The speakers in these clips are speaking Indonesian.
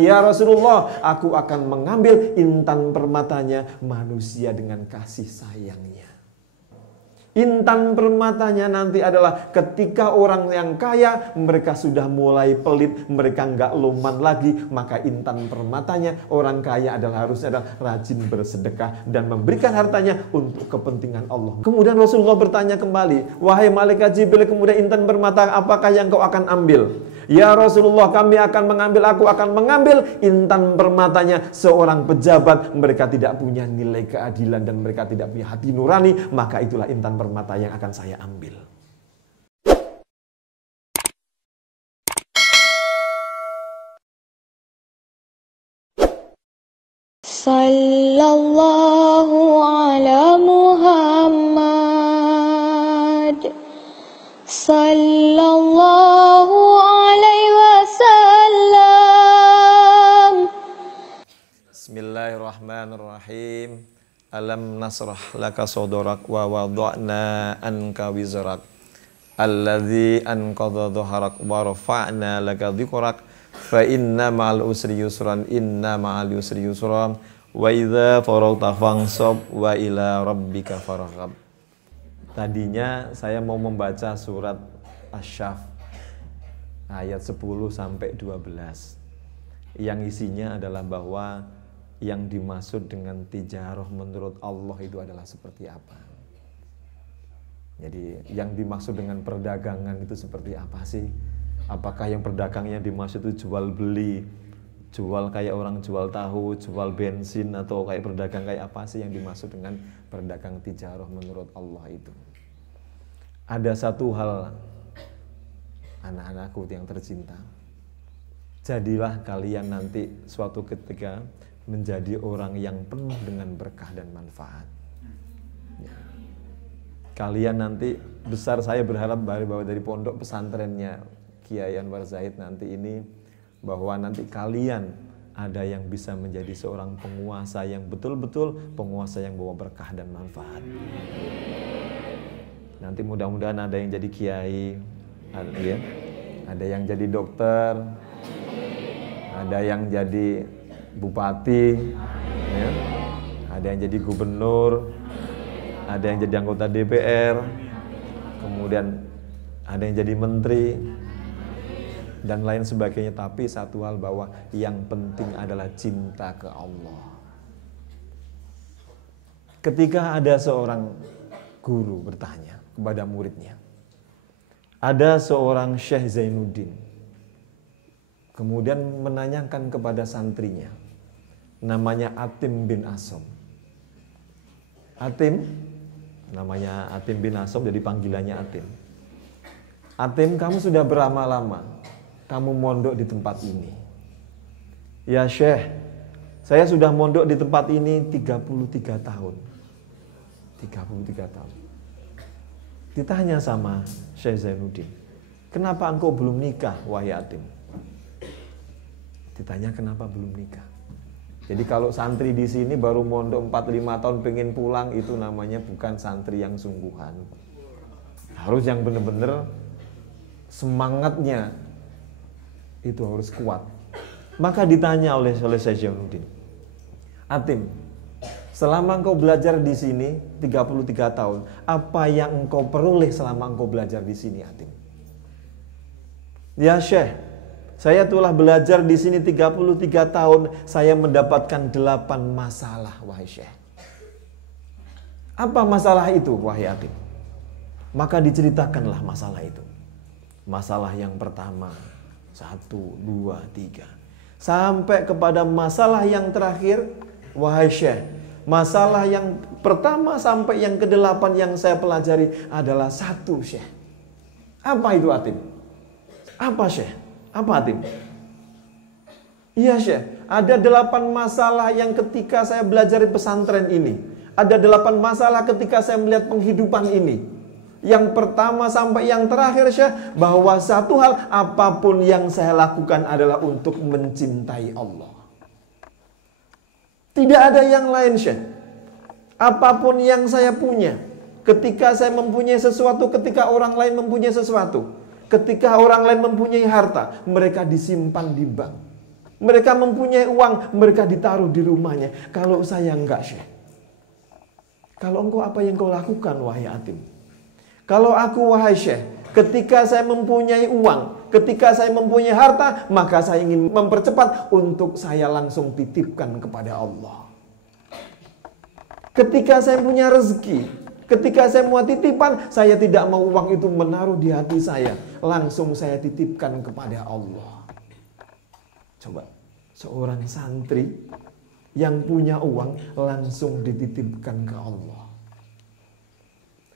Ya Rasulullah, aku akan mengambil intan permatanya manusia dengan kasih sayangnya. Intan permatanya nanti adalah ketika orang yang kaya, mereka sudah mulai pelit, mereka nggak loman lagi, maka intan permatanya orang kaya harusnya rajin bersedekah dan memberikan hartanya untuk kepentingan Allah. Kemudian Rasulullah bertanya kembali, wahai malaikat Jibril, kemudian intan permata apakah yang kau akan ambil? Ya Rasulullah, aku akan mengambil intan permatanya seorang pejabat. Mereka tidak punya nilai keadilan dan mereka tidak punya hati nurani, maka itulah intan permata yang akan saya ambil. Sallallahu ala Muhammad Sallallahu alaihi wasallam. Bismillahirrahmanirrahim. Alam nasrah laka sadrak wa wada'na anka wizrak alladzi anqadha dhahrak wa rafa'na laka dhikrak fa inna ma'al usri yusran inna ma'al usri yusran wa idza faragta fansab wa ila rabbika farghab. Tadinya saya mau membaca surat Asy-Syaff ayat 10 sampai 12 yang isinya adalah bahwa yang dimaksud dengan tijarah menurut Allah itu adalah seperti apa. Jadi yang dimaksud dengan perdagangan itu seperti apa sih? Apakah yang perdagangnya dimaksud itu jual beli, jual kayak orang jual tahu, jual bensin, atau kayak berdagang kayak apa sih yang dimaksud dengan berdagang tijarah menurut Allah itu? Ada satu hal, anak-anakku yang tercinta, jadilah kalian nanti suatu ketika menjadi orang yang penuh dengan berkah dan manfaat. Ya. Kalian nanti besar, saya berharap bahwa dari pondok pesantrennya Kiai Anwar Zaid nanti ini, bahwa nanti kalian ada yang bisa menjadi seorang penguasa yang betul-betul penguasa yang bawa berkah dan manfaat. Nanti mudah-mudahan ada yang jadi kiai, ada yang jadi dokter, ada yang jadi bupati, ya, ada yang jadi gubernur, ada yang jadi anggota DPR, kemudian ada yang jadi menteri, dan lain sebagainya. Tapi satu hal, bahwa yang penting adalah cinta ke Allah. Ketika ada seorang guru bertanya kepada muridnya, ada seorang Syekh Zainuddin, kemudian menanyakan kepada santrinya, namanya Atim bin Asom. Atim, namanya Atim bin Asom, jadi panggilannya Atim. Atim, kamu sudah berapa lama kamu mondok di tempat ini? Ya Syekh, saya sudah mondok di tempat ini 33 tahun. 33 tahun. Ditanya sama Syekh Zainuddin, kenapa engkau belum nikah, wahai Atim? Ditanya kenapa belum nikah. Jadi kalau santri di sini baru mondok 4-5 tahun pengen pulang, itu namanya bukan santri yang sungguhan. Harus yang benar-benar semangatnya itu harus kuat. Maka ditanya oleh Syekh Zainuddin, Atim, selama engkau belajar di sini 33 tahun, apa yang engkau peroleh selama engkau belajar di sini, Atim? Ya Syekh, saya telah belajar di sini 33 tahun, saya mendapatkan 8 masalah, wahai Syekh. Apa masalah itu, wahai Atim? Maka diceritakanlah masalah itu. Masalah yang pertama, 1, 2, 3. Sampai kepada masalah yang terakhir, wahai Syekh. Masalah yang pertama sampai yang ke-8 yang saya pelajari adalah 1, Syekh. Apa itu, Atim? Apa, Syekh? Apa, Atim? Iya Syekh, ada 8 masalah yang ketika saya belajar di pesantren ini. Ada 8 masalah ketika saya melihat penghidupan ini. Yang pertama sampai yang terakhir Syekh, bahwa satu hal, apapun yang saya lakukan adalah untuk mencintai Allah. Tidak ada yang lain Syekh. Apapun yang saya punya, ketika saya mempunyai sesuatu, ketika orang lain mempunyai sesuatu, ketika orang lain mempunyai harta, mereka disimpan di bank. Mereka mempunyai uang, mereka ditaruh di rumahnya. Kalau saya enggak, Syekh. Kalau engkau, apa yang kau lakukan, wahai Atim? Kalau aku, wahai Syekh, ketika saya mempunyai uang, ketika saya mempunyai harta, maka saya ingin mempercepat untuk saya langsung titipkan kepada Allah. Ketika saya punya rezeki, ketika saya mau titipan, saya tidak mau uang itu menaruh di hati saya. Langsung saya titipkan kepada Allah. Coba, seorang santri yang punya uang langsung dititipkan ke Allah.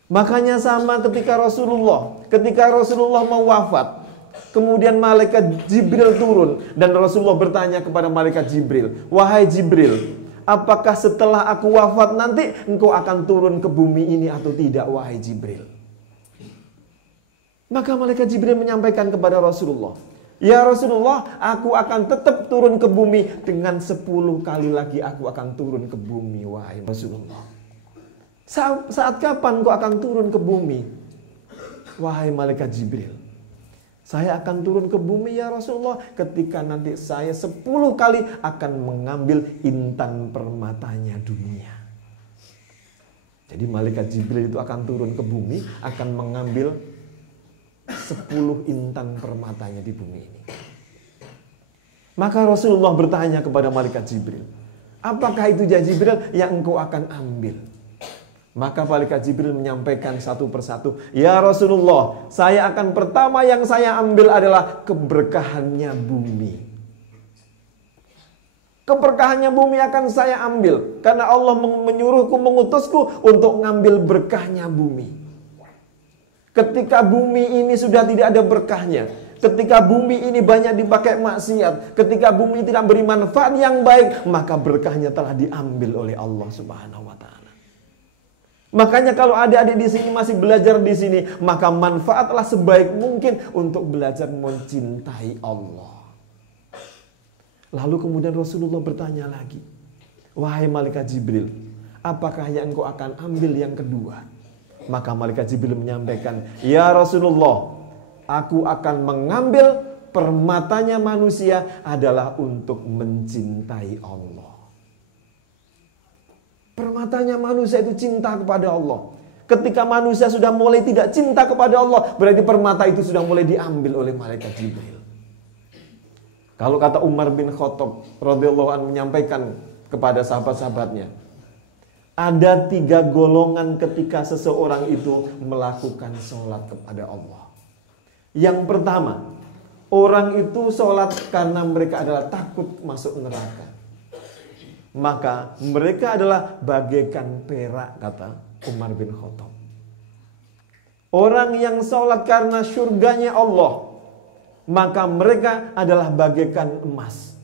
Makanya sama ketika Rasulullah mau wafat, kemudian malaikat Jibril turun dan Rasulullah bertanya kepada malaikat Jibril, "Wahai Jibril, apakah setelah aku wafat nanti engkau akan turun ke bumi ini atau tidak, wahai Jibril?" Maka malaikat Jibril menyampaikan kepada Rasulullah, "Ya Rasulullah, aku akan tetap turun ke bumi. Dengan 10 kali lagi aku akan turun ke bumi, wahai Rasulullah." Saat kapan kau akan turun ke bumi? Wahai malaikat Jibril, saya akan turun ke bumi ya Rasulullah ketika nanti saya 10 kali akan mengambil intan permatanya dunia. Jadi malaikat Jibril itu akan turun ke bumi, akan mengambil 10 intan permatanya di bumi ini. Maka Rasulullah bertanya kepada malaikat Jibril, "Apakah itu ya Jibril yang engkau akan ambil?" Maka malaikat Jibril menyampaikan satu persatu, "Ya Rasulullah, saya akan pertama yang saya ambil adalah keberkahannya bumi. Keberkahannya bumi akan saya ambil. Karena Allah menyuruhku, mengutusku untuk ngambil berkahnya bumi. Ketika bumi ini sudah tidak ada berkahnya, ketika bumi ini banyak dipakai maksiat, ketika bumi tidak beri manfaat yang baik, maka berkahnya telah diambil oleh Allah Subhanahu wa Ta'ala. Makanya kalau adik-adik di sini masih belajar di sini, maka manfaatlah sebaik mungkin untuk belajar mencintai Allah." Lalu kemudian Rasulullah bertanya lagi, "Wahai malaikat Jibril, apakah yang engkau akan ambil yang kedua?" Maka malaikat Jibril menyampaikan, "Ya Rasulullah, aku akan mengambil permatanya manusia adalah untuk mencintai Allah." Permatanya manusia itu cinta kepada Allah. Ketika manusia sudah mulai tidak cinta kepada Allah, berarti permata itu sudah mulai diambil oleh malaikat Jibril. Kalau kata Umar bin Khattab radhiyallahu anhu menyampaikan kepada sahabat-sahabatnya, ada 3 golongan ketika seseorang itu melakukan sholat kepada Allah. Yang pertama, orang itu sholat karena mereka adalah takut masuk neraka. Maka mereka adalah bagaikan perak, kata Umar bin Khattab. Orang yang sholat karena surganya Allah, maka mereka adalah bagaikan emas.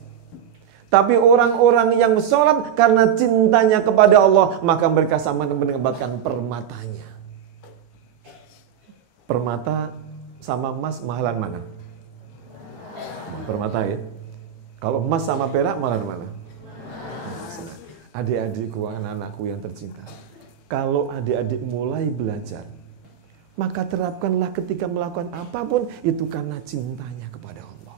Tapi orang-orang yang sholat karena cintanya kepada Allah, maka mereka sama mendapatkan permatanya. Permata sama emas mahalan mana? Permata ya. Kalau emas sama perak mahalan mana? Adik-adikku, anak-anakku yang tercinta, kalau adik-adik mulai belajar, maka terapkanlah ketika melakukan apapun itu karena cintanya kepada Allah.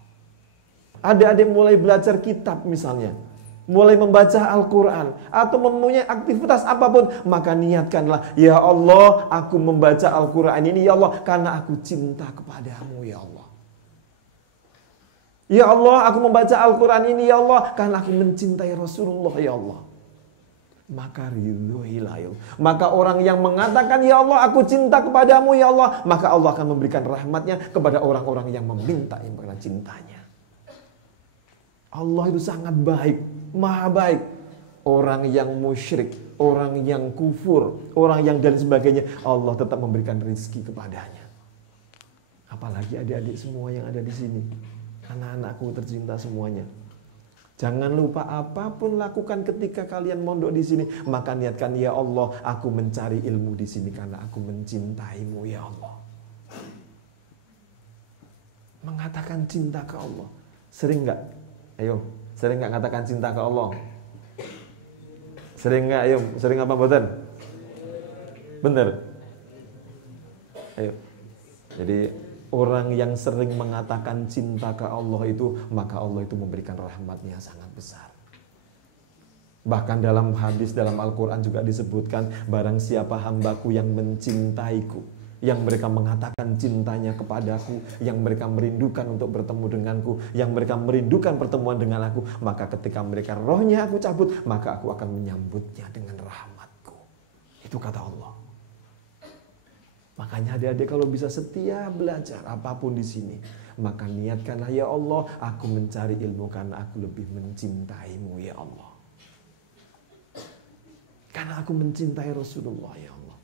Adik-adik mulai belajar kitab misalnya, mulai membaca Al-Quran, atau mempunyai aktivitas apapun, maka niatkanlah, "Ya Allah, aku membaca Al-Quran ini ya Allah karena aku cinta kepadamu ya Allah. Ya Allah, aku membaca Al-Quran ini ya Allah karena aku mencintai Rasulullah ya Allah." Maka ridhoilah ya Allah. Maka orang yang mengatakan, "Ya Allah, aku cinta kepadamu ya Allah," maka Allah akan memberikan rahmatnya kepada orang-orang yang meminta yang karena cintanya. Allah itu sangat baik, maha baik. Orang yang musyrik, orang yang kufur, orang yang dan sebagainya, Allah tetap memberikan rezeki kepadanya. Apalagi adik-adik semua yang ada di sini, anak-anakku tercinta semuanya. Jangan lupa apapun lakukan ketika kalian mondok di sini, maka niatkan, "Ya Allah, aku mencari ilmu di sini karena aku mencintaimu ya Allah." Mengatakan cinta ke Allah, sering nggak? Ayo, sering nggak katakan cinta ke Allah? Sering nggak? Ayo, sering apa boten? Bener? Ayo. Jadi Orang yang sering mengatakan cinta ke Allah itu, maka Allah itu memberikan rahmatnya sangat besar. Bahkan dalam hadis dalam Al-Quran juga disebutkan, barang siapa hambaku yang mencintaiku, yang mereka mengatakan cintanya kepadaku, yang mereka merindukan untuk bertemu denganku, yang mereka merindukan pertemuan dengan aku, maka ketika mereka rohnya aku cabut, maka aku akan menyambutnya dengan rahmatku. Itu kata Allah. Makanya adik-adik kalau bisa setia belajar apapun di sini, maka niatkanlah, ya Allah, aku mencari ilmu karena aku lebih mencintaimu, ya Allah. Karena aku mencintai Rasulullah, ya Allah.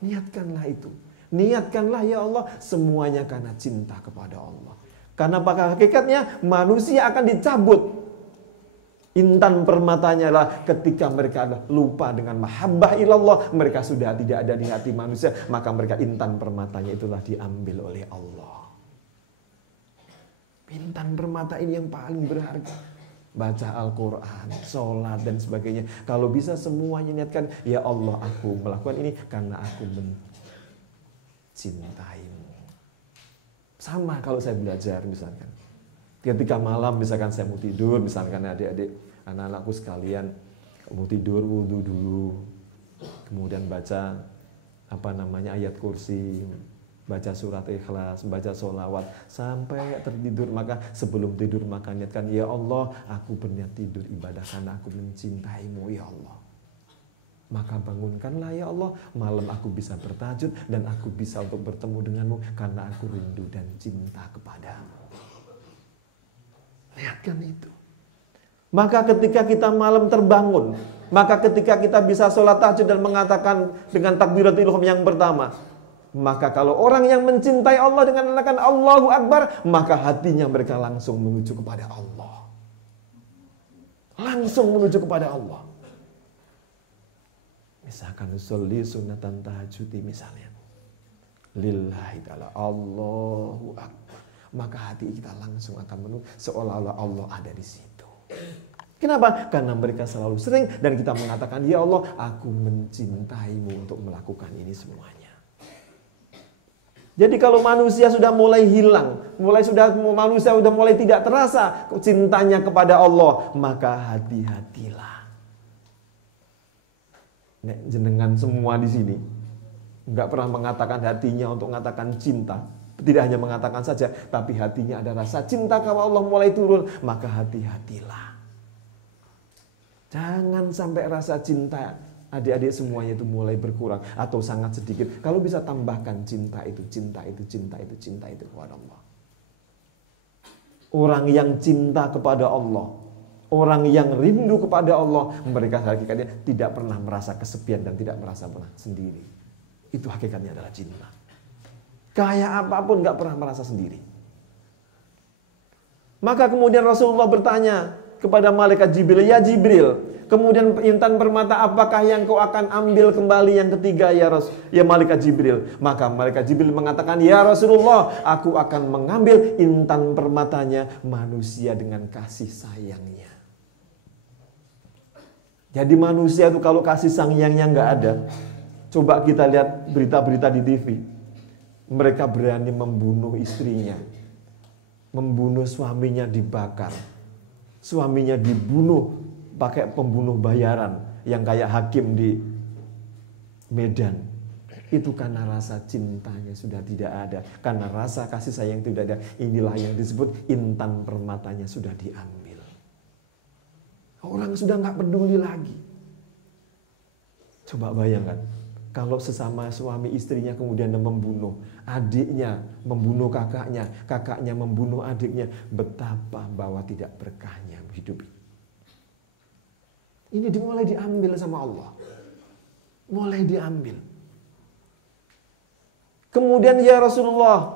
Niatkanlah itu. Niatkanlah, ya Allah, semuanya karena cinta kepada Allah. Karena pada hakikatnya manusia akan dicabut intan permatanya lah ketika mereka lupa dengan mahabbah ilallah, mereka sudah tidak ada di hati manusia, maka mereka intan permatanya itulah diambil oleh Allah. Intan permata ini yang paling berharga. Baca Al-Quran, sholat dan sebagainya. Kalau bisa semuanya niatkan, ya Allah, aku melakukan ini karena aku mencintaimu. Sama kalau saya belajar misalkan. Ketika malam misalkan saya mau tidur, misalkan adik-adik, anak-anakku sekalian mau tidur, wudu dulu, kemudian baca ayat kursi, baca surat Ikhlas, baca sholawat sampai tertidur. Maka sebelum tidur maka niatkan, ya Allah, aku berniat tidur ibadah karena aku mencintaimu, ya Allah. Maka bangunkanlah, ya Allah, malam aku bisa bertahajud dan aku bisa untuk bertemu denganmu karena aku rindu dan cinta kepadamu. Lihatkan itu. Maka ketika kita malam terbangun, maka ketika kita bisa sholat tahajud dan mengatakan dengan takbiratul ihram yang pertama, maka kalau orang yang mencintai Allah dengan mengatakan Allahu Akbar, maka hatinya mereka langsung menuju kepada Allah. Langsung menuju kepada Allah. Misalkan sholli sunatan tahajudi misalnya, lillahi ta'ala, Allahu Akbar, maka hati kita langsung akan menuju seolah-olah Allah ada di situ. Kenapa? Karena mereka selalu sering dan kita mengatakan, ya Allah, aku mencintaimu untuk melakukan ini semuanya. Jadi kalau manusia sudah mulai hilang, manusia sudah mulai tidak terasa cintanya kepada Allah, maka hati-hatilah. Nek jenengan semua di sini nggak pernah mengatakan hatinya untuk mengatakan cinta. Tidak hanya mengatakan saja, tapi hatinya ada rasa cinta kepada Allah mulai turun, maka hati-hatilah. Jangan sampai rasa cinta adik-adik semuanya itu mulai berkurang atau sangat sedikit. Kalau bisa tambahkan cinta itu kepada Allah. Orang yang cinta kepada Allah, orang yang rindu kepada Allah, mereka hakikatnya tidak pernah merasa kesepian dan tidak merasa pernah sendiri. Itu hakikatnya adalah cinta. Kayak apapun gak pernah merasa sendiri. Maka kemudian Rasulullah bertanya kepada malaikat Jibril, ya Jibril, kemudian intan permata apakah yang kau akan ambil kembali yang ketiga ya malaikat Jibril? Maka malaikat Jibril mengatakan, ya Rasulullah, aku akan mengambil intan permatanya manusia dengan kasih sayangnya. Jadi manusia itu kalau kasih sayangnya gak ada, coba kita lihat berita-berita di TV. Mereka berani membunuh istrinya, membunuh suaminya, dibakar, suaminya dibunuh pakai pembunuh bayaran yang kayak hakim di Medan. Itu karena rasa cintanya sudah tidak ada, karena rasa kasih sayang tidak ada. Inilah yang disebut intan permatanya sudah diambil. Orang sudah nggak peduli lagi. Coba bayangkan, kalau sesama suami istrinya kemudian membunuh adiknya, membunuh kakaknya, kakaknya membunuh adiknya, betapa bahwa tidak berkahnya hidup ini. Ini mulai diambil sama Allah. Mulai diambil. Kemudian ya Rasulullah,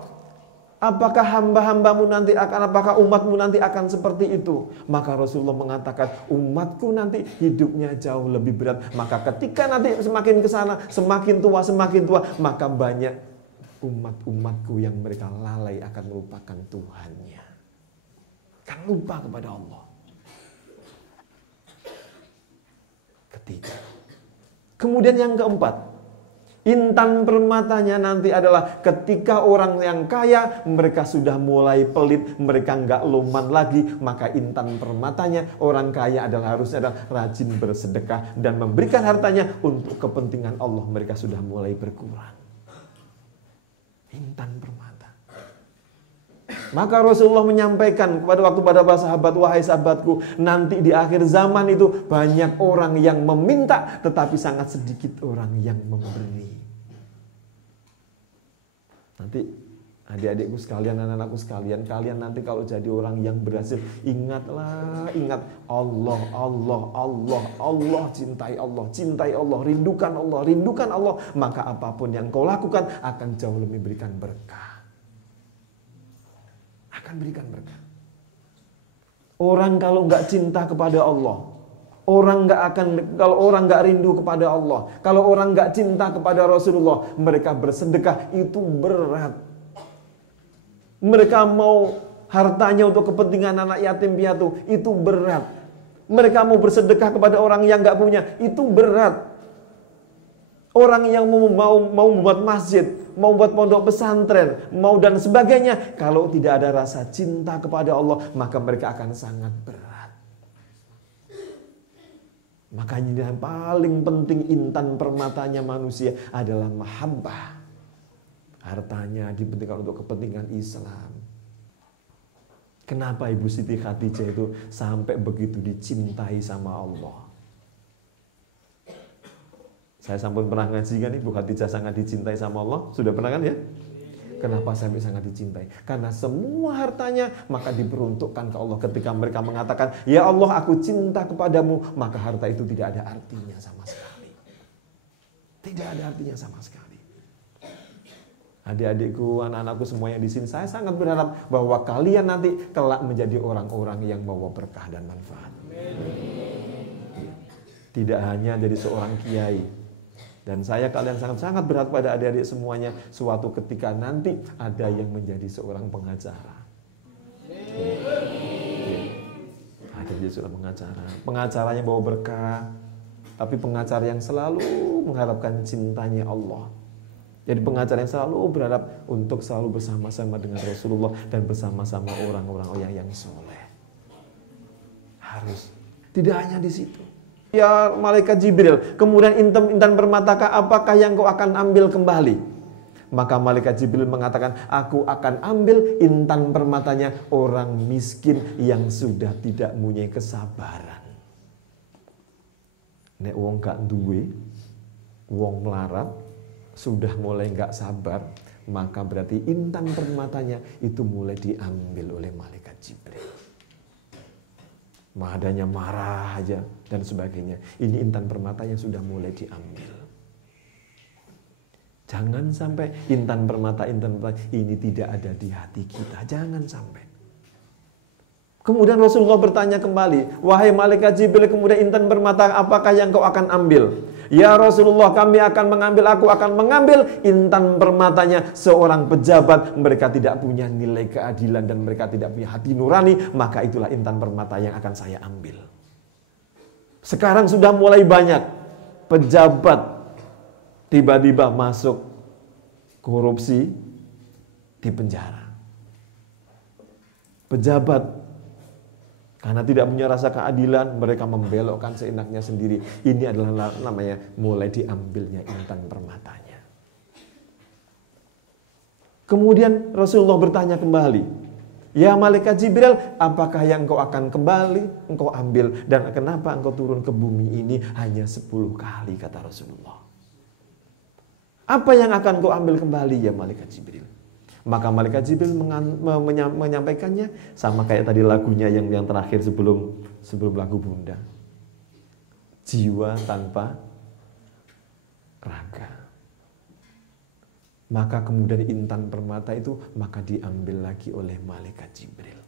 apakah hamba-hambamu nanti apakah umatmu nanti akan seperti itu? Maka Rasulullah mengatakan, umatku nanti hidupnya jauh lebih berat. Maka ketika nanti semakin ke sana, semakin tua, maka banyak umat-umatku yang mereka lalai akan melupakan Tuhannya. Akan lupa kepada Allah. Ketiga. Kemudian yang keempat, Intan permatanya nanti adalah ketika orang yang kaya, mereka sudah mulai pelit, mereka nggak loman lagi, maka intan permatanya orang kaya harusnya rajin bersedekah dan memberikan hartanya untuk kepentingan Allah. Mereka sudah mulai berkurang. Intan permata. Maka Rasulullah menyampaikan kepada para sahabat, wahai sahabatku, nanti di akhir zaman itu banyak orang yang meminta, tetapi sangat sedikit orang yang memberi. Nanti adik-adikku sekalian, anak-anakku sekalian, kalian nanti kalau jadi orang yang berhasil, ingat Allah, Allah, Allah, Allah, cintai Allah, rindukan Allah, maka apapun yang kau lakukan akan jauh lebih berikan berkah. Akan berikan berkah. Orang kalau nggak cinta kepada Allah, kalau orang nggak rindu kepada Allah, kalau orang nggak cinta kepada Rasulullah, mereka bersedekah itu berat. Mereka mau hartanya untuk kepentingan anak yatim piatu, itu berat. Mereka mau bersedekah kepada orang yang nggak punya, itu berat. Orang yang mau membuat masjid, mau buat pondok pesantren, mau dan sebagainya, kalau tidak ada rasa cinta kepada Allah, maka mereka akan sangat berat. Makanya yang paling penting intan permatanya manusia adalah mahabbah. Hartanya dipentingkan untuk kepentingan Islam. Kenapa Ibu Siti Khadijah itu sampai begitu dicintai sama Allah? Saya sampun pernah ngaji kan, Ibu Khadijah sangat dicintai sama Allah. Sudah pernah kan ya? Kenapa sampai sangat dicintai? Karena semua hartanya maka diperuntukkan ke Allah. Ketika mereka mengatakan, ya Allah aku cinta kepadamu, maka harta itu tidak ada artinya sama sekali. Tidak ada artinya sama sekali. Adik-adikku, anak-anakku semua yang di sini, saya sangat berharap bahwa kalian nanti kelak menjadi orang-orang yang membawa berkah dan manfaat. Tidak hanya jadi seorang kiai. Dan kalian sangat berharap pada adik-adik semuanya, suatu ketika nanti ada yang menjadi seorang pengacara. Ada yang jadi seorang pengacara. Pengacaranya bawa berkah, tapi pengacara yang selalu mengharapkan cintanya Allah. Jadi pengacara yang selalu berharap untuk selalu bersama-sama dengan Rasulullah dan bersama-sama orang-orang yang soleh. Harus. Tidak hanya di situ. Ya malaikat Jibril, kemudian intan permatakah apakah yang kau akan ambil kembali? Maka malaikat Jibril mengatakan, aku akan ambil intan permatanya orang miskin yang sudah tidak punya kesabaran. Nek wong gak duwe, wong melarat, sudah mulai gak sabar, maka berarti intan permatanya itu mulai diambil oleh malaikat Jibril. Adanya marah aja dan sebagainya. Ini intan permata yang sudah mulai diambil. Jangan sampai intan permata ini tidak ada di hati kita. Jangan sampai. Kemudian Rasulullah bertanya kembali, wahai malaikat Jibril, kemudian intan permata apakah yang kau akan ambil? Ya Rasulullah, aku akan mengambil intan permatanya seorang pejabat. Mereka tidak punya nilai keadilan dan mereka tidak punya hati nurani, maka itulah intan permata yang akan saya ambil. Sekarang sudah mulai banyak pejabat tiba-tiba masuk korupsi di penjara. Pejabat karena tidak punya rasa keadilan, mereka membelokkan seenaknya sendiri. Ini adalah namanya mulai diambilnya intan permatanya. Kemudian Rasulullah bertanya kembali, ya malaikat Jibril, apakah yang engkau akan kembali, engkau ambil, dan kenapa engkau turun ke bumi ini hanya 10 kali, kata Rasulullah. Apa yang akan engkau ambil kembali ya malaikat Jibril? Maka malaikat Jibril menyampaikannya sama kayak tadi lagunya yang terakhir sebelum lagu Bunda. Jiwa tanpa raga. Maka kemudian intan permata itu maka diambil lagi oleh malaikat Jibril.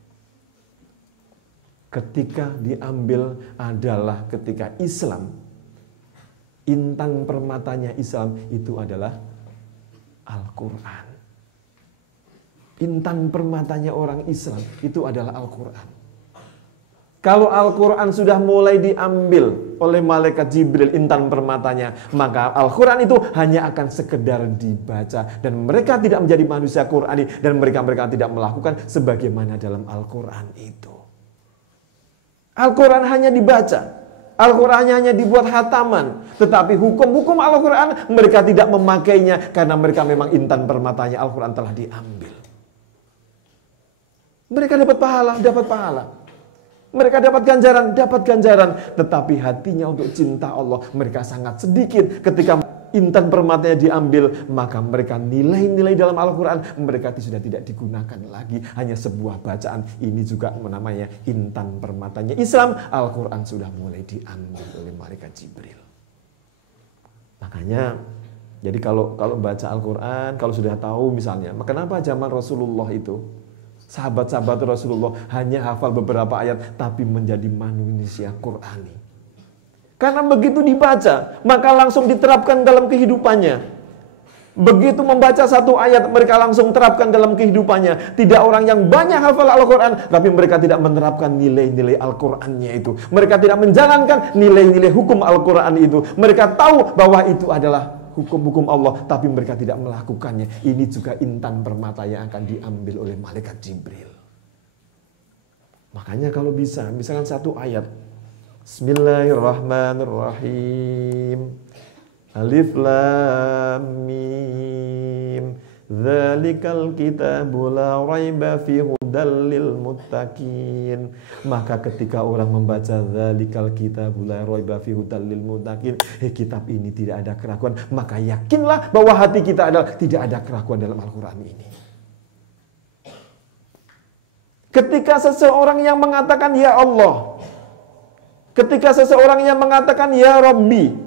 Ketika diambil adalah ketika Islam, intan permatanya Islam itu adalah Al-Quran. Intan permatanya orang Islam itu adalah Al-Quran. Kalau Al-Quran sudah mulai diambil oleh malaikat Jibril, intan permatanya, maka Al-Quran itu hanya akan sekedar dibaca. Dan mereka tidak menjadi manusia Qurani. Dan mereka tidak melakukan sebagaimana dalam Al-Quran itu. Al-Quran hanya dibaca. Al-Quran hanya dibuat hataman. Tetapi hukum-hukum Al-Quran mereka tidak memakainya. Karena mereka memang intan permatanya Al-Quran telah diambil. Mereka dapat pahala. Mereka dapat ganjaran. Tetapi hatinya untuk cinta Allah mereka sangat sedikit. Ketika intan permatanya diambil, maka mereka nilai-nilai dalam Al-Quran mereka sudah tidak digunakan lagi. Hanya sebuah bacaan. Ini juga namanya intan permatanya Islam. Al-Quran sudah mulai diambil oleh malaikat Jibril. Makanya, jadi kalau baca Al-Quran, kalau sudah tahu misalnya, kenapa zaman Rasulullah itu sahabat-sahabat Rasulullah hanya hafal beberapa ayat tapi menjadi manusia Qurani. Karena begitu dibaca, maka langsung diterapkan dalam kehidupannya. Begitu membaca satu ayat, mereka langsung terapkan dalam kehidupannya. Tidak orang yang banyak hafal Al-Quran, tapi mereka tidak menerapkan nilai-nilai Al-Qurannya itu. Mereka tidak menjalankan nilai-nilai hukum Al-Quran itu. Mereka tahu bahwa itu adalah hukum-hukum Allah, tapi mereka tidak melakukannya. Ini juga intan permata yang akan diambil oleh malaikat Jibril. Makanya kalau bisa, misalkan satu ayat, Bismillahirrahmanirrahim, Alif Lam Mim, Dzalikal kitabu la raiba fihi hudal lil muttaqin. Maka ketika orang membaca Dzalikal kitabu la raiba fihi hudal lil muttaqin, kitab ini tidak ada keraguan, maka yakinlah bahwa hati kita adalah tidak ada keraguan dalam Al-Qur'an ini. Ketika seseorang yang mengatakan ya Allah, ketika seseorang yang mengatakan ya Rabbi,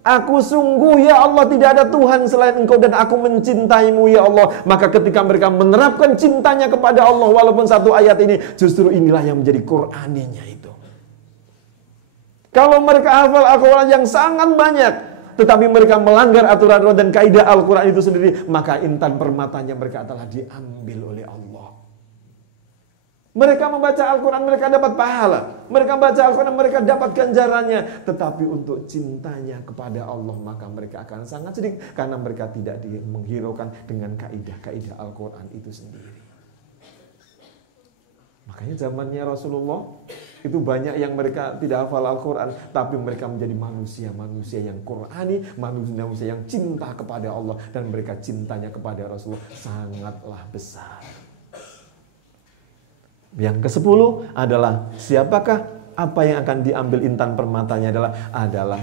aku sungguh ya Allah tidak ada Tuhan selain Engkau dan aku mencintaimu ya Allah. Maka ketika mereka menerapkan cintanya kepada Allah walaupun satu ayat ini, justru inilah yang menjadi Qur'aninya itu. Kalau mereka hafal Al-Quran yang sangat banyak, tetapi mereka melanggar aturan dan kaidah Al-Quran itu sendiri, maka intan permatanya mereka telah diambil oleh Allah. Mereka membaca Al-Quran, mereka dapat pahala. Mereka baca Al-Quran, mereka dapat ganjarannya. Tetapi untuk cintanya kepada Allah, maka mereka akan sangat sedikit. Karena mereka tidak menghiraukan dengan kaidah-kaidah Al-Quran itu sendiri. Makanya zamannya Rasulullah, itu banyak yang mereka tidak hafal Al-Quran. Tapi mereka menjadi manusia-manusia yang Qur'ani, manusia-manusia yang cinta kepada Allah. Dan mereka cintanya kepada Rasulullah sangatlah besar. Yang ke-10 adalah siapakah, apa yang akan diambil intan permatanya adalah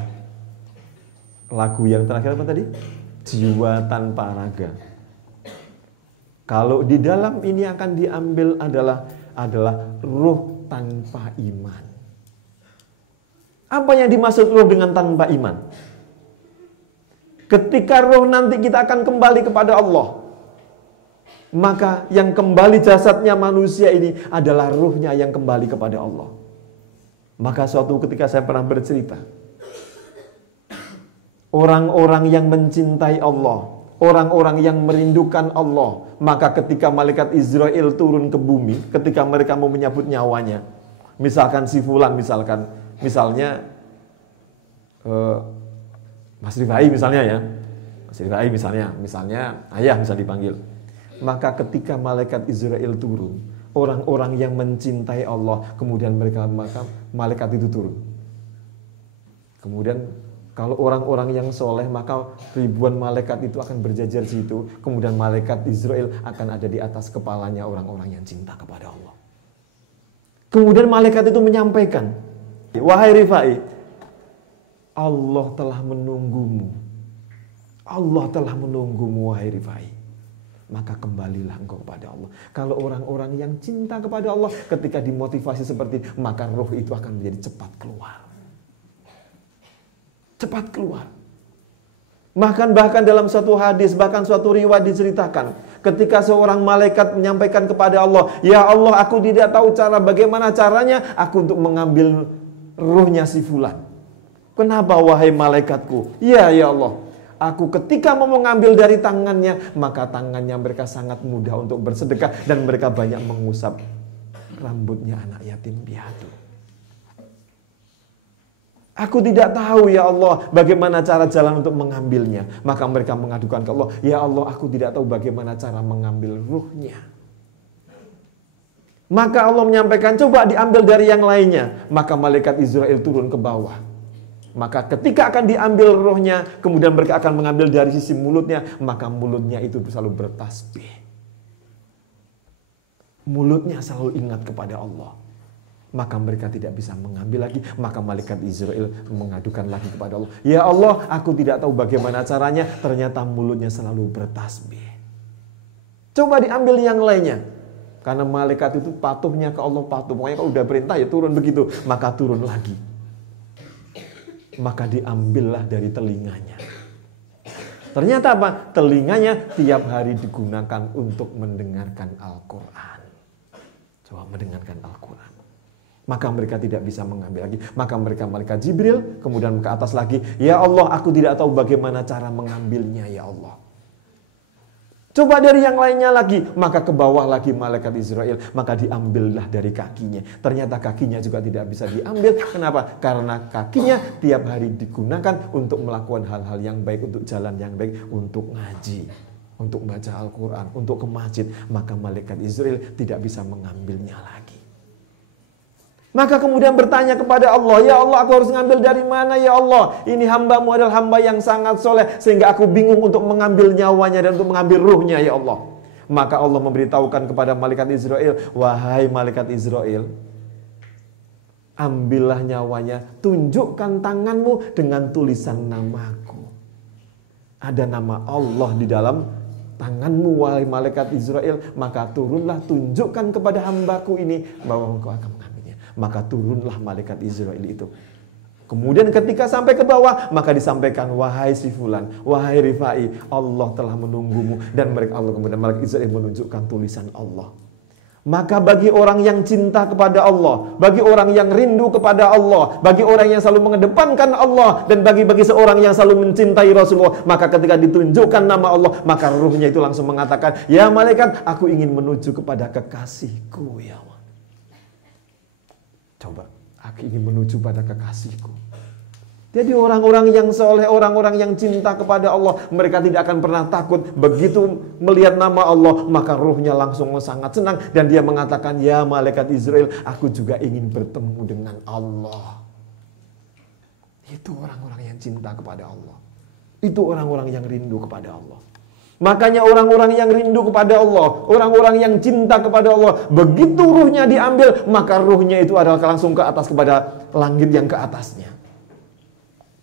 lagu yang terakhir apa tadi? Jiwa tanpa raga. Kalau di dalam ini akan diambil adalah ruh tanpa iman. Apa yang dimaksud ruh dengan tanpa iman? Ketika ruh nanti kita akan kembali kepada Allah, maka yang kembali jasadnya manusia ini adalah ruhnya yang kembali kepada Allah. Maka suatu ketika saya pernah bercerita, orang-orang yang mencintai Allah, orang-orang yang merindukan Allah, maka ketika malaikat Israel turun ke bumi, ketika mereka mau menyabut nyawanya, misalkan si fulan, misalnya Mas Rifai misalnya ya, Mas Rifai misalnya ayah bisa dipanggil. Maka ketika malaikat Israel turun, orang-orang yang mencintai Allah, kemudian maka malaikat itu turun. Kemudian kalau orang-orang yang soleh, maka ribuan malaikat itu akan berjajar di situ. Kemudian malaikat Israel akan ada di atas kepalanya orang-orang yang cinta kepada Allah. Kemudian malaikat itu menyampaikan, wahai Rifai, Allah telah menunggumu. Allah telah menunggumu wahai Rifai. Maka kembalilah engkau kepada Allah. Kalau orang-orang yang cinta kepada Allah, ketika dimotivasi seperti ini, maka roh itu akan menjadi cepat keluar. Cepat keluar. Bahkan dalam suatu hadis, bahkan suatu riwayat diceritakan, ketika seorang malaikat menyampaikan kepada Allah, ya Allah, aku tidak tahu bagaimana caranya aku untuk mengambil ruhnya si fulan. Kenapa wahai malaikatku? Ya Allah, aku ketika mau mengambil dari tangannya, maka tangannya mereka sangat mudah untuk bersedekah dan mereka banyak mengusap rambutnya anak yatim piatu. Aku tidak tahu ya Allah bagaimana cara jalan untuk mengambilnya. Maka mereka mengadukan ke Allah, ya Allah aku tidak tahu bagaimana cara mengambil ruhnya. Maka Allah menyampaikan, coba diambil dari yang lainnya. Maka malaikat Israel turun ke bawah. Maka ketika akan diambil rohnya, kemudian mereka akan mengambil dari sisi mulutnya, maka mulutnya itu selalu bertasbih. Mulutnya selalu ingat kepada Allah. Maka mereka tidak bisa mengambil lagi. Maka malaikat Israel mengadukan lagi kepada Allah, ya Allah aku tidak tahu bagaimana caranya. Ternyata mulutnya selalu bertasbih. Coba diambil yang lainnya. Karena malaikat itu patuhnya ke Allah, patuh. Pokoknya kalau udah perintah ya turun begitu. Maka turun lagi. Maka diambillah dari telinganya. Ternyata apa? Telinganya tiap hari digunakan untuk mendengarkan Al-Quran. Coba mendengarkan Al-Quran. Maka mereka tidak bisa mengambil lagi. Maka mereka malaikat Jibril kemudian ke atas lagi. Ya Allah aku tidak tahu bagaimana cara mengambilnya ya Allah. Coba dari yang lainnya lagi. Maka ke bawah lagi malaikat Israel. Maka diambillah dari kakinya. Ternyata kakinya juga tidak bisa diambil. Kenapa? Karena kakinya tiap hari digunakan untuk melakukan hal-hal yang baik. Untuk jalan yang baik. Untuk ngaji. Untuk baca Al-Quran. Untuk ke masjid. Maka malaikat Israel tidak bisa mengambilnya lagi. Maka kemudian bertanya kepada Allah, ya Allah aku harus ngambil dari mana ya Allah? Ini hambamu adalah hamba yang sangat soleh. Sehingga aku bingung untuk mengambil nyawanya dan untuk mengambil ruhnya ya Allah. Maka Allah memberitahukan kepada malaikat Israel, wahai malaikat Israel, ambillah nyawanya, tunjukkan tanganmu dengan tulisan namaku. Ada nama Allah di dalam tanganmu wahai malaikat Israel. Maka turunlah, tunjukkan kepada hambaku ini bahwa engkau akan mengambilnya. Maka turunlah malaikat Israel itu. Kemudian ketika sampai ke bawah, maka disampaikan, wahai si fulan, wahai Rifai, Allah telah menunggumu. Dan Allah kemudian malaikat Israel menunjukkan tulisan Allah. Maka bagi orang yang cinta kepada Allah, bagi orang yang rindu kepada Allah, bagi orang yang selalu mengedepankan Allah, dan bagi seorang yang selalu mencintai Rasulullah, maka ketika ditunjukkan nama Allah, maka ruhnya itu langsung mengatakan, ya malaikat, aku ingin menuju kepada kekasihku ya Allah. Coba, aku ingin menuju pada kekasihku. Jadi orang-orang yang soleh, orang-orang yang cinta kepada Allah, mereka tidak akan pernah takut. Begitu melihat nama Allah, maka ruhnya langsung sangat senang. Dan dia mengatakan, ya malaikat Israel, aku juga ingin bertemu dengan Allah. Itu orang-orang yang cinta kepada Allah. Itu orang-orang yang rindu kepada Allah. Makanya orang-orang yang rindu kepada Allah, orang-orang yang cinta kepada Allah, begitu ruhnya diambil, maka ruhnya itu adalah langsung ke atas kepada langit yang ke atasnya.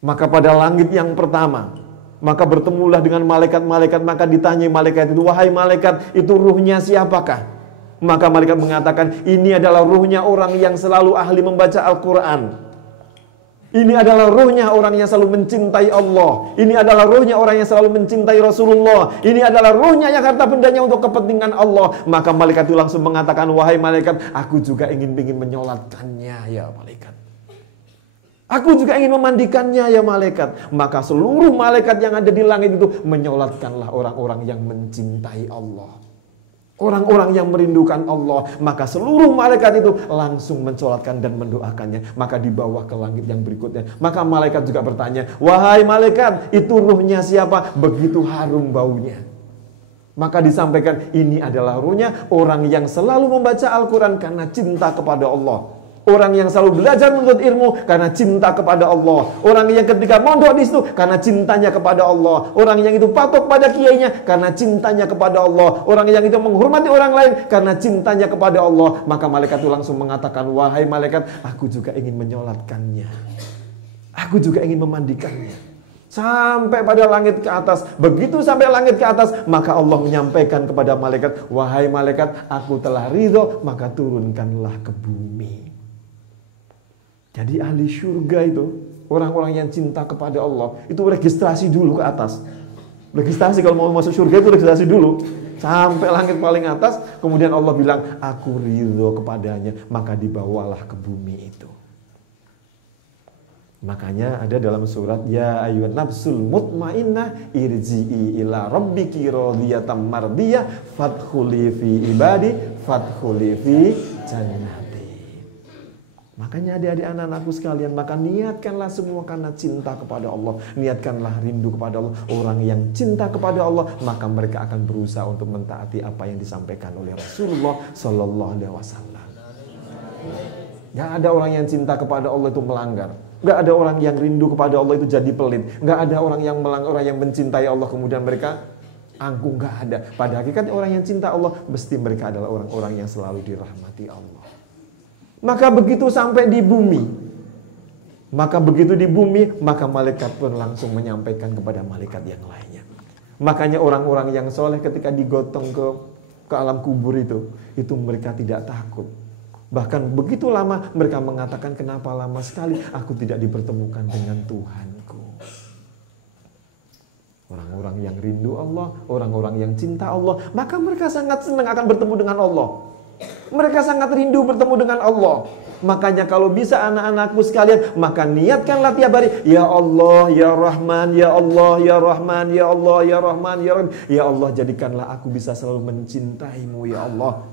Maka pada langit yang pertama, maka bertemulah dengan malaikat-malaikat, maka ditanya malaikat itu, wahai malaikat, itu ruhnya siapakah? Maka malaikat mengatakan, ini adalah ruhnya orang yang selalu ahli membaca Al-Quran. Ini adalah ruhnya orang yang selalu mencintai Allah. Ini adalah ruhnya orang yang selalu mencintai Rasulullah. Ini adalah ruhnya yang harta bendanya untuk kepentingan Allah. Maka malaikat itu langsung mengatakan, wahai malaikat, aku juga ingin menyolatkannya ya malaikat. Aku juga ingin memandikannya ya malaikat. Maka seluruh malaikat yang ada di langit itu menyolatkanlah orang-orang yang mencintai Allah. Orang-orang yang merindukan Allah. Maka seluruh malaikat itu langsung mensolatkan dan mendoakannya. Maka dibawa ke langit yang berikutnya. Maka malaikat juga bertanya, wahai malaikat, itu ruhnya siapa? Begitu harum baunya. Maka disampaikan, ini adalah ruhnya orang yang selalu membaca Al-Quran karena cinta kepada Allah. Orang yang selalu belajar menuntut ilmu karena cinta kepada Allah. Orang yang ketika mondok di situ karena cintanya kepada Allah. Orang yang itu patuh pada kiainya karena cintanya kepada Allah. Orang yang itu menghormati orang lain karena cintanya kepada Allah. Maka malaikat itu langsung mengatakan, wahai malaikat, aku juga ingin menyolatkannya. Aku juga ingin memandikannya. Sampai pada langit ke atas. Begitu sampai langit ke atas, maka Allah menyampaikan kepada malaikat, wahai malaikat, aku telah ridho, maka turunkanlah ke bumi. Jadi ahli surga itu, orang-orang yang cinta kepada Allah, itu registrasi dulu ke atas. Registrasi kalau mau masuk surga itu registrasi dulu. Sampai langit paling atas, kemudian Allah bilang, aku ridho kepadanya, maka dibawalah ke bumi itu. Makanya ada dalam surat, ya ayyuhan nafsul mutmainnah irji'i ila rabbiki radiyatan mardiyah fadkhuli fi ibadi fadkhuli fi jannati. Makanya adik-adik anak-anakku sekalian, maka niatkanlah semua karena cinta kepada Allah. Niatkanlah rindu kepada Allah. Orang yang cinta kepada Allah, maka mereka akan berusaha untuk mentaati apa yang disampaikan oleh Rasulullah Sallallahu Alaihi Wasallam. Gak ada orang yang cinta kepada Allah itu melanggar. Gak ada orang yang rindu kepada Allah itu jadi pelit. Gak ada orang yang melanggar, orang yang mencintai Allah kemudian mereka angkuh. Gak ada. Pada hakikatnya orang yang cinta Allah, mesti mereka adalah orang-orang yang selalu dirahmati Allah. Maka begitu sampai di bumi, maka malaikat pun langsung menyampaikan kepada malaikat yang lainnya. Makanya orang-orang yang soleh ketika digotong ke alam kubur itu mereka tidak takut. Bahkan begitu lama mereka mengatakan, kenapa lama sekali aku tidak dipertemukan dengan Tuhanku. Orang-orang yang rindu Allah, orang-orang yang cinta Allah, maka mereka sangat senang akan bertemu dengan Allah. Mereka sangat rindu bertemu dengan Allah. Makanya kalau bisa anak-anakku sekalian, maka niatkanlah tiap hari, ya Allah, ya Rahman, ya Allah, ya Rahman, ya Allah, ya Rahman, ya Rahman. Ya Allah, jadikanlah aku bisa selalu mencintaimu, ya Allah.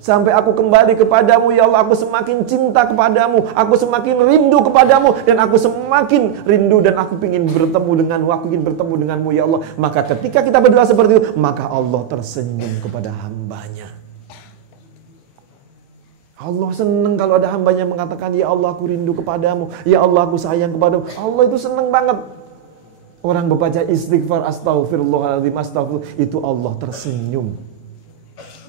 Sampai aku kembali kepadamu, ya Allah, aku semakin cinta kepadamu, aku semakin rindu kepadamu, dan aku semakin rindu dan aku ingin bertemu denganmu, aku ingin bertemu denganmu, ya Allah. Maka ketika kita berdoa seperti itu, maka Allah tersenyum kepada hambanya. Allah senang kalau ada hambanya mengatakan, ya Allah aku rindu kepadamu, ya Allah aku sayang kepadamu. Allah itu senang banget. Orang membaca istighfar, astaghfirullahaladzim, astaghfirullah, itu Allah tersenyum.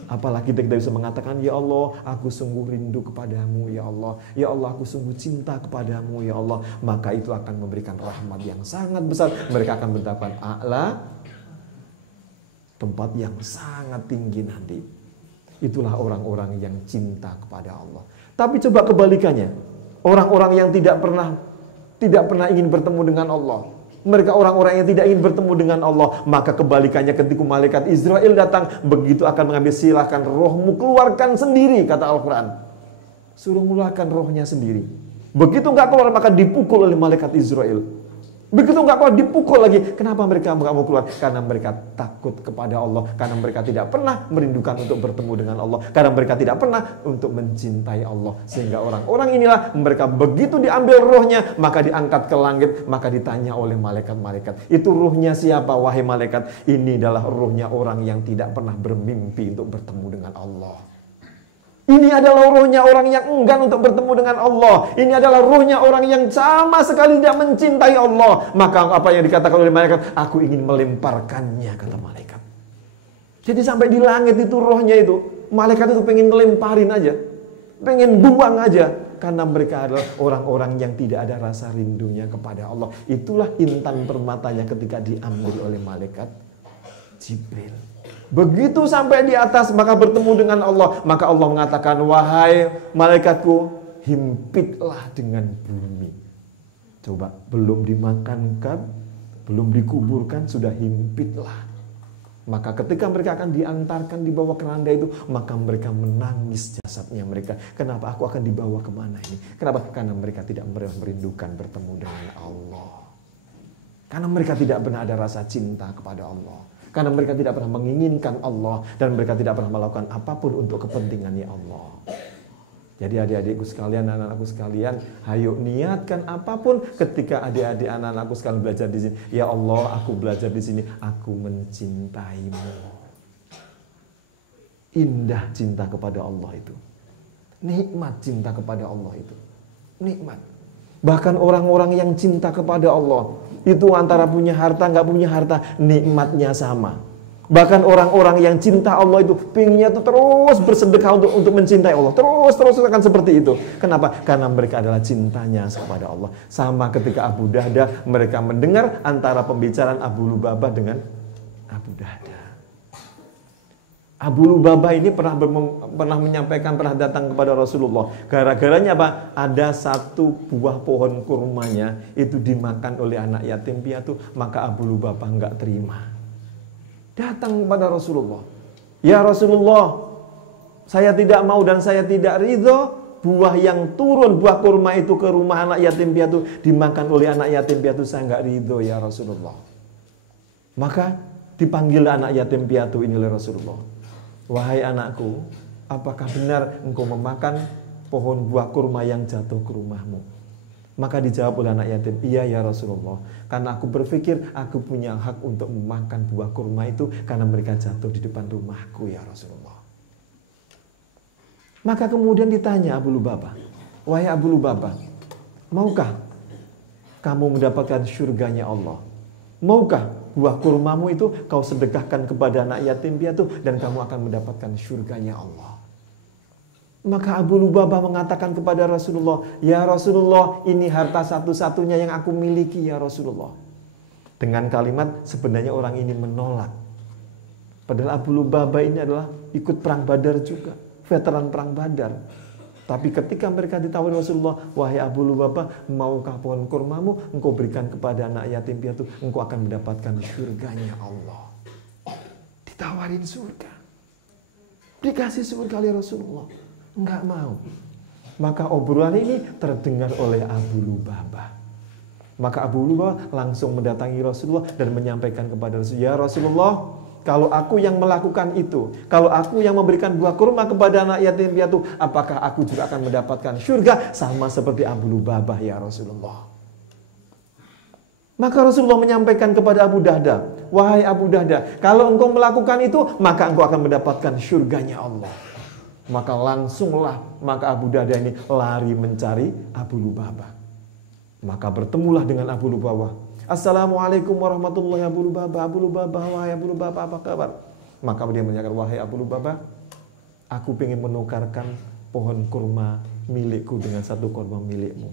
Apalagi kita bisa mengatakan, ya Allah aku sungguh rindu kepadamu, ya Allah, ya Allah aku sungguh cinta kepadamu, ya Allah. Maka itu akan memberikan rahmat yang sangat besar. Mereka akan mendapatkan a'la, tempat yang sangat tinggi nanti. Itulah orang-orang yang cinta kepada Allah. Tapi coba kebalikannya, orang-orang yang tidak pernah ingin bertemu dengan Allah. Mereka orang-orang yang tidak ingin bertemu dengan Allah. Maka kebalikannya, ketika malaikat Israel datang, begitu akan mengambil, silahkan rohmu keluarkan sendiri, kata Al-Quran. Suruh mengeluarkan rohnya sendiri. Begitu nggak keluar, maka dipukul oleh malaikat Israel. Begitu nggak keluar, dipukul lagi. Kenapa mereka nggak mau keluar? Karena mereka takut kepada Allah. Karena mereka tidak pernah merindukan untuk bertemu dengan Allah. Karena mereka tidak pernah untuk mencintai Allah. Sehingga orang-orang inilah, mereka begitu diambil rohnya, maka diangkat ke langit, maka ditanya oleh malaikat-malaikat, itu ruhnya siapa wahai malaikat? Ini adalah ruhnya orang yang tidak pernah bermimpi untuk bertemu dengan Allah. Ini adalah ruhnya orang yang enggan untuk bertemu dengan Allah. Ini adalah ruhnya orang yang sama sekali tidak mencintai Allah. Maka apa yang dikatakan oleh malaikat? Aku ingin melemparkannya, kata malaikat. Jadi sampai di langit itu rohnya itu, malaikat itu pengen ngelemparin aja, pengen buang aja. Karena mereka adalah orang-orang yang tidak ada rasa rindunya kepada Allah. Itulah intan permatanya ketika diambil oleh malaikat Jibril. Begitu sampai di atas, maka bertemu dengan Allah. Maka Allah mengatakan, wahai malaikatku, himpitlah dengan bumi. Coba, belum dimakankan, belum dikuburkan, sudah himpitlah. Maka ketika mereka akan diantarkan, dibawa ke keranda itu, maka mereka menangis jasadnya mereka. Kenapa aku akan dibawa kemana ini? Kenapa? Karena mereka tidak merindukan bertemu dengan Allah. Karena mereka tidak pernah ada rasa cinta kepada Allah. Karena mereka tidak pernah menginginkan Allah. Dan mereka tidak pernah melakukan apapun untuk kepentingannya Allah. Jadi adik-adikku sekalian, anak-anakku sekalian, hayo niatkan apapun ketika adik-adik anak-anakku sekalian belajar di sini. Ya Allah, aku belajar di sini, aku mencintaimu. Indah cinta kepada Allah itu. Nikmat cinta kepada Allah itu. Nikmat. Bahkan orang-orang yang cinta kepada Allah, itu antara punya harta nggak punya harta, nikmatnya sama. Bahkan orang-orang yang cinta Allah itu pinginnya itu terus bersedekah untuk mencintai Allah. Terus akan seperti itu. Kenapa? Karena mereka adalah cintanya kepada Allah. Sama ketika Abu Dahda, mereka mendengar antara pembicaraan Abu Lubabah dengan Abu Dahda. Abu Lubabah ini pernah menyampaikan, pernah datang kepada Rasulullah. Gara-garanya apa? Ada satu buah pohon kurmanya itu dimakan oleh anak yatim piatu, maka Abu Lubabah nggak terima. Datang kepada Rasulullah. Ya Rasulullah, saya tidak mau dan saya tidak ridho buah yang turun, buah kurma itu ke rumah anak yatim piatu dimakan oleh anak yatim piatu, saya nggak ridho ya Rasulullah. Maka dipanggil anak yatim piatu ini oleh Rasulullah. Wahai anakku, apakah benar engkau memakan pohon buah kurma yang jatuh ke rumahmu? Maka dijawab oleh anak yatim, iya ya Rasulullah, karena aku berpikir aku punya hak untuk memakan buah kurma itu karena mereka jatuh di depan rumahku ya Rasulullah. Maka kemudian ditanya Abu Lubabah, wahai Abu Lubabah, maukah kamu mendapatkan surganya Allah? Maukah buah kurmamu itu kau sedekahkan kepada anak yatim piatu dan kamu akan mendapatkan surganya Allah? Maka Abu Lubabah mengatakan kepada Rasulullah, ya Rasulullah, ini harta satu-satunya yang aku miliki ya Rasulullah. Dengan kalimat sebenarnya orang ini menolak. Padahal Abu Lubabah ini adalah ikut perang Badar juga, veteran perang Badar. Tapi ketika mereka ditawari Rasulullah, wahai Abu Lubabah, maukah pohon kurmamu engkau berikan kepada anak yatim piatu, engkau akan mendapatkan surganya Allah. Ditawarin surga, dikasih surga oleh Rasulullah. Enggak mau. Maka obrolan ini terdengar oleh Abu Lubabah. Maka Abu Lubabah langsung mendatangi Rasulullah dan menyampaikan kepada Rasulullah, ya Rasulullah, kalau aku yang melakukan itu, kalau aku yang memberikan buah kurma kepada anak yatim piatu, apakah aku juga akan mendapatkan surga sama seperti Abu Lubabah ya Rasulullah? Maka Rasulullah menyampaikan kepada Abu Dahda, wahai Abu Dahda, kalau engkau melakukan itu, maka engkau akan mendapatkan surganya Allah. Maka langsunglah Abu Dahda ini lari mencari Abu Lubabah. Maka bertemulah dengan Abu Lubabah. Assalamualaikum warahmatullahi Abu Lubabah. Abu Lubabah, wahai Abu Lubabah, apa kabar? Maka dia menyatakan, wahai Abu Lubabah, aku ingin menukarkan pohon kurma milikku dengan satu kurma milikmu.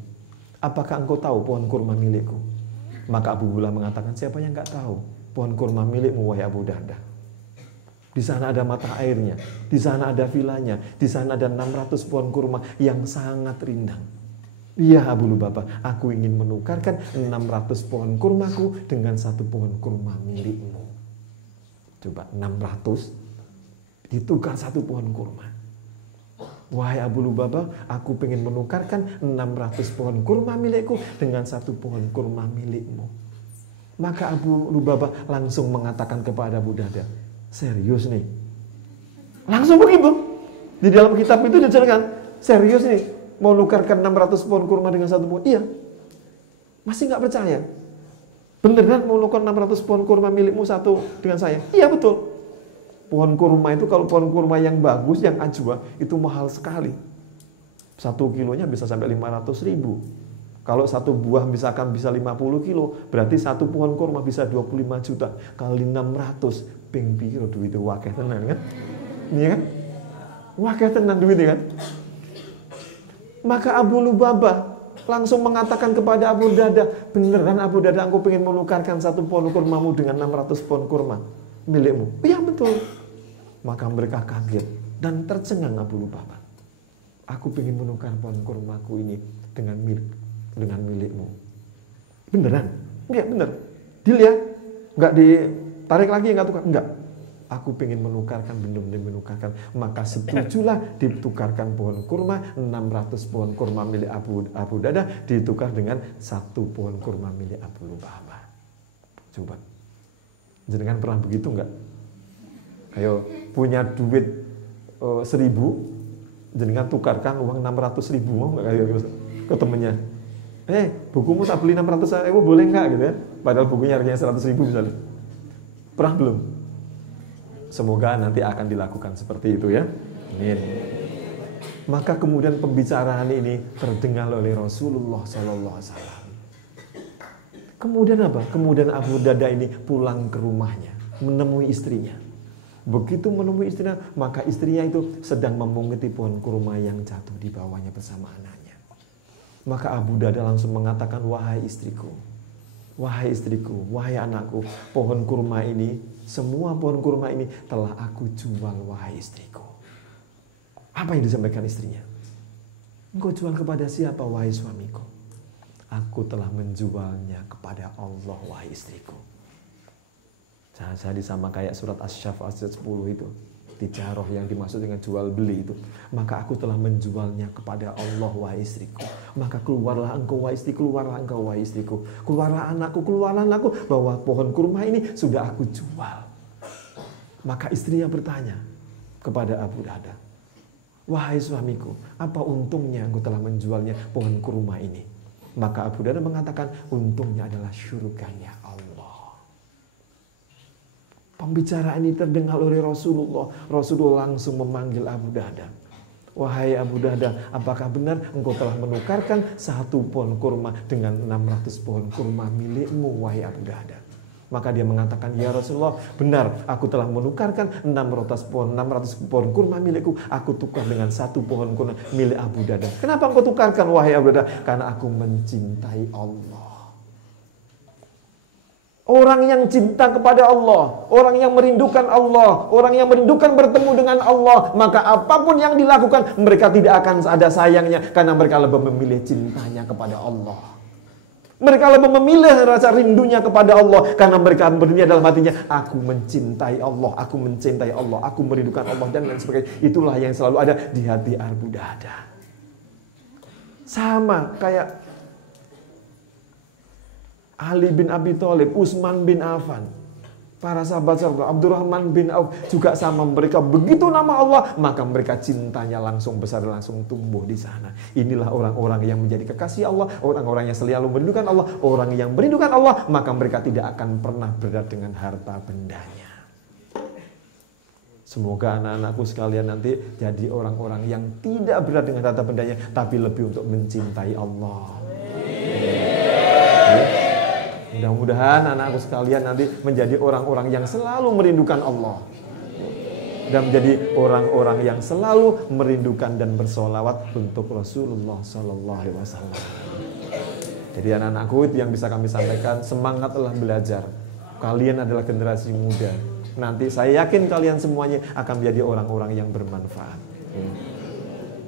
Apakah engkau tahu pohon kurma milikku? Maka Abu Lubabah mengatakan, siapa yang enggak tahu pohon kurma milikmu, wahai Abu Dahda? Di sana ada mata airnya, di sana ada vilanya, di sana ada 600 pohon kurma yang sangat rindang. Iya Abu Lubabah, aku ingin menukarkan 600 pohon kurmaku dengan satu pohon kurma milikmu. Coba 600 ditukar satu pohon kurma. Wahai Abu Lubabah, aku ingin menukarkan 600 pohon kurma milikku dengan satu pohon kurma milikmu. Maka Abu Lubabah langsung mengatakan kepada Abu Dahda, serius nih? Langsung begitu. Di dalam kitab itu dijelaskan, serius nih, mau nukarkan 600 pohon kurma dengan satu pohon? Iya. Masih nggak percaya? Beneran mau nukarkan 600 pohon kurma milikmu satu dengan saya? Iya betul. Pohon kurma itu kalau pohon kurma yang bagus, yang ajwa, itu mahal sekali. 1 kilonya bisa sampai 500.000. Kalau satu buah misalkan bisa 50 kilo, berarti satu pohon kurma bisa 25 juta. Kali 600, ping piro duitnya wakeh tenan kan? Iya kan? Wakeh tenan duitnya kan? Maka Abu Lubabah langsung mengatakan kepada Abu Dahda, beneran Abu Dahda, aku pengen menukarkan satu pohon kurmamu dengan 600 pohon kurma milikmu? Iya betul. Maka mereka kaget dan tercengang Abu Lubabah. Aku pengen menukar pohon kurmaku ini dengan milikmu. Beneran? Iya bener. Deal ya? Enggak ditarik lagi, enggak tukar? Enggak. Aku pengen menukarkan, benar-benar menukarkan. Maka setujulah ditukarkan pohon kurma, 600 pohon kurma milik Abu Dahda ditukar dengan satu pohon kurma milik Abu Lubabah. Coba. Jenengan pernah begitu enggak? Ayo, punya duit 1.000, jenengan tukarkan uang 600.000, mau enggak kayak gitu ke temennya? Bukumu tak beli 600.000, boleh enggak gitu ya? Padahal bukunya harganya 100.000 misalnya. Pernah belum? Semoga nanti akan dilakukan seperti itu ya. Amin. Maka kemudian pembicaraan ini terdengar oleh Rasulullah SAW. Kemudian apa? Kemudian Abu Dahda ini pulang ke rumahnya, menemui istrinya. Begitu menemui istrinya, maka istrinya itu sedang memunguti pohon kurma yang jatuh di bawahnya bersama anaknya. Maka Abu Dahda langsung mengatakan, wahai istriku, wahai anakku, pohon kurma ini, semua pohon kurma ini telah aku jual, wahai istriku. Apa yang disampaikan istrinya? Engkau jual kepada siapa, wahai suamiku? Aku telah menjualnya kepada Allah, wahai istriku. Saya sama kayak surat Asy-Syaff ayat 10 itu. Tijaroh yang dimaksud dengan jual beli itu. Maka aku telah menjualnya kepada Allah, wahai istriku. Maka keluarlah engkau, wahai istriku, keluarlah engkau, wahai istriku. Keluarlah anakku, bahwa pohon kurma ini sudah aku jual. Maka istrinya bertanya kepada Abu Dahda, wahai suamiku, apa untungnya engkau telah menjualnya pohon kurma ini? Maka Abu Darda mengatakan, untungnya adalah syurganya Allah. Pembicaraan ini terdengar oleh Rasulullah. Rasulullah langsung memanggil Abu Darda. Wahai Abu Darda, apakah benar engkau telah menukarkan satu pohon kurma dengan 600 pohon kurma milikmu, wahai Abu Darda? Maka dia mengatakan, ya Rasulullah, benar, aku telah menukarkan 600 pohon kurma milikku, aku tukar dengan satu pohon kurma milik Abu Darda. Kenapa engkau tukarkan, wahai Abu Darda? Karena aku mencintai Allah. Orang yang cinta kepada Allah, orang yang merindukan Allah, orang yang merindukan bertemu dengan Allah, maka apapun yang dilakukan, mereka tidak akan ada sayangnya, karena mereka lebih memilih cintanya kepada Allah. Mereka lebih memilih rasa rindunya kepada Allah, karena mereka berniat dalam hatinya, aku mencintai Allah, aku mencintai Allah, aku merindukan Allah, dan lain sebagainya. Itulah yang selalu ada di hati Abu Darda. Sama kayak Ali bin Abi Thalib, Utsman bin Affan, para sahabat-sahabat, Abdurrahman bin Auf juga sama. Mereka begitu nama Allah, maka mereka cintanya langsung besar, langsung tumbuh di sana. Inilah orang-orang yang menjadi kekasih Allah, orang-orang yang selalu merindukan Allah, orang yang merindukan Allah, maka mereka tidak akan pernah berat dengan harta bendanya. Semoga anak-anakku sekalian nanti jadi orang-orang yang tidak berat dengan harta bendanya, tapi lebih untuk mencintai Allah. Mudah-mudahan anak-anakku sekalian nanti menjadi orang-orang yang selalu merindukan Allah dan menjadi orang-orang yang selalu merindukan dan bersolawat untuk Rasulullah Sallallahu Alaihi Wasallam. Jadi anak-anakku, itu yang bisa kami sampaikan, semangatlah belajar. Kalian adalah generasi muda. Nanti saya yakin kalian semuanya akan menjadi orang-orang yang bermanfaat.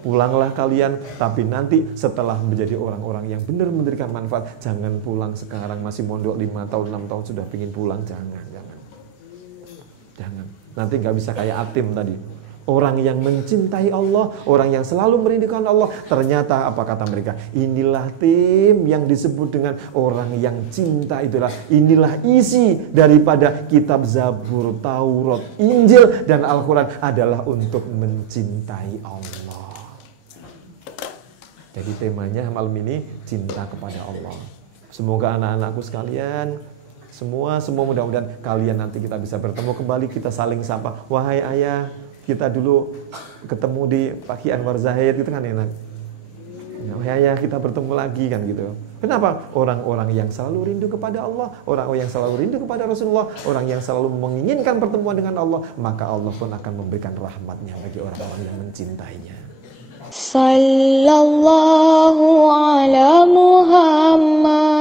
Pulanglah kalian, tapi nanti setelah menjadi orang-orang yang benar memberikan manfaat. Jangan pulang sekarang masih mondok 5 tahun, 6 tahun sudah pingin pulang. Jangan. Nanti nggak bisa kayak Atim tadi. Orang yang mencintai Allah, orang yang selalu merindukan Allah. Ternyata apa kata mereka? Inilah tim yang disebut dengan orang yang cinta itulah. Inilah isi daripada kitab Zabur, Taurat, Injil, dan Al-Quran adalah untuk mencintai Allah. Jadi temanya malam ini cinta kepada Allah. Semoga anak-anakku sekalian, semua mudah-mudahan kalian nanti kita bisa bertemu kembali, kita saling sapa. Wahai ayah, kita dulu ketemu di Pak Ki Anwar Zahid, gitu kan enak. Wahai ayah, kita bertemu lagi kan gitu. Kenapa? Orang-orang yang selalu rindu kepada Allah, orang-orang yang selalu rindu kepada Rasulullah, orang yang selalu menginginkan pertemuan dengan Allah, maka Allah pun akan memberikan rahmatnya bagi orang-orang yang mencintainya. Sallallahu ala Muhammad.